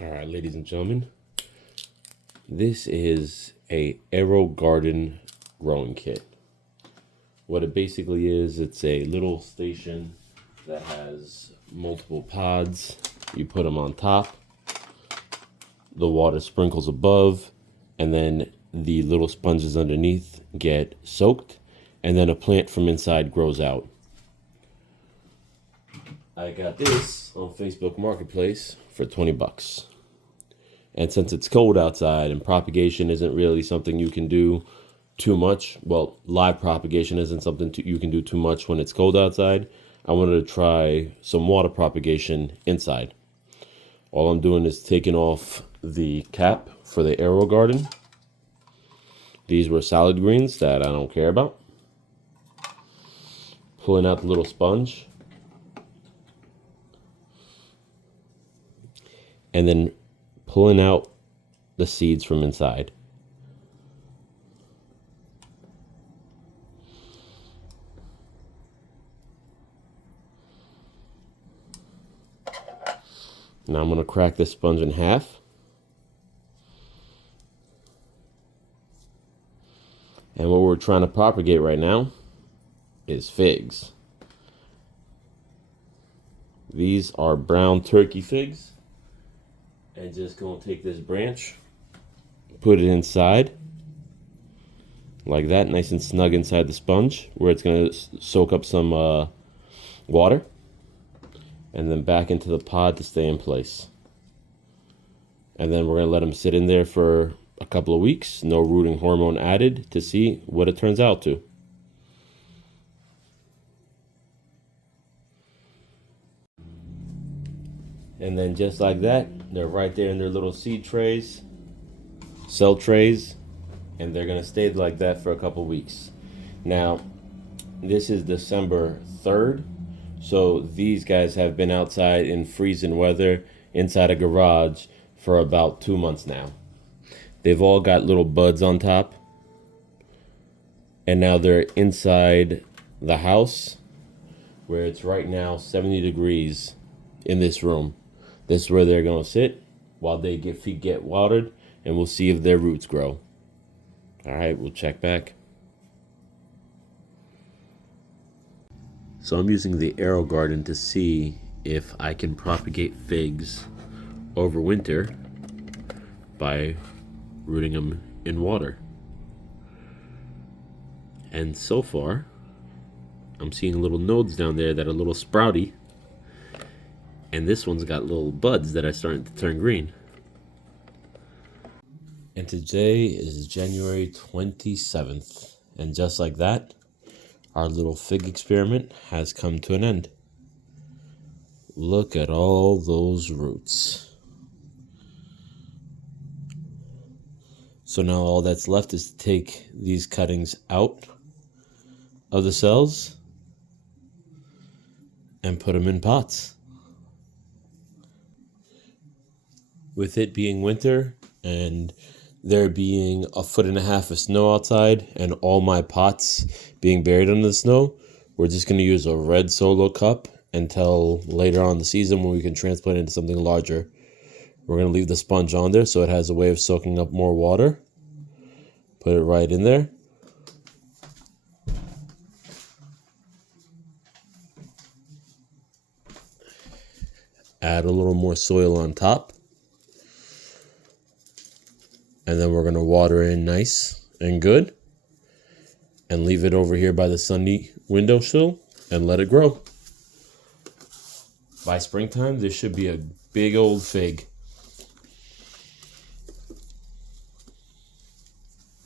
All right, ladies and gentlemen, this is a Aero Garden growing kit. What it basically is, it's a little station that has multiple pods. You put them on top, the water sprinkles above, and then the little sponges underneath get soaked, and then a plant from inside grows out. I got this on Facebook Marketplace for 20 bucks. And since it's cold outside and propagation isn't really something you can do too much, well, live propagation isn't something you can do too much when it's cold outside, I wanted to try some water propagation inside. All I'm doing is taking off the cap for the Aero Garden. These were salad greens that I don't care about. Pulling out the little sponge. And then pulling out the seeds from inside. Now I'm going to crack this sponge in half. And what we're trying to propagate right now is figs. These are brown turkey figs. And just going to take this branch, put it inside, like that, nice and snug inside the sponge, where it's going to soak up some water, and then back into the pod to stay in place. And then we're going to let them sit in there for a couple of weeks, no rooting hormone added, to see what it turns out to. And then just like that, they're right there in their little seed trays, cell trays, and they're gonna stay like that for a couple weeks. Now, this is December 3rd, so these guys have been outside in freezing weather inside a garage for about 2 months now. They've all got little buds on top, and now they're inside the house where it's right now 70 degrees in this room. This is where they're going to sit while they get watered, and we'll see if their roots grow. All right, we'll check back. So I'm using the Aero Garden to see if I can propagate figs over winter by rooting them in water. And so far, I'm seeing little nodes down there that are a little sprouty. And this one's got little buds that are starting to turn green. And today is January 27th. And just like that, our little fig experiment has come to an end. Look at all those roots. So now all that's left is to take these cuttings out of the cells and put them in pots. With it being winter and there being 1.5 feet of snow outside and all my pots being buried under the snow, we're just going to use a red Solo cup until later on in the season when we can transplant into something larger. We're going to leave the sponge on there so it has a way of soaking up more water. Put it right in there. Add a little more soil on top. And then we're going to water in nice and good. And leave it over here by the sunny windowsill and let it grow. By springtime, this should be a big old fig.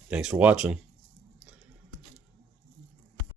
Thanks for watching.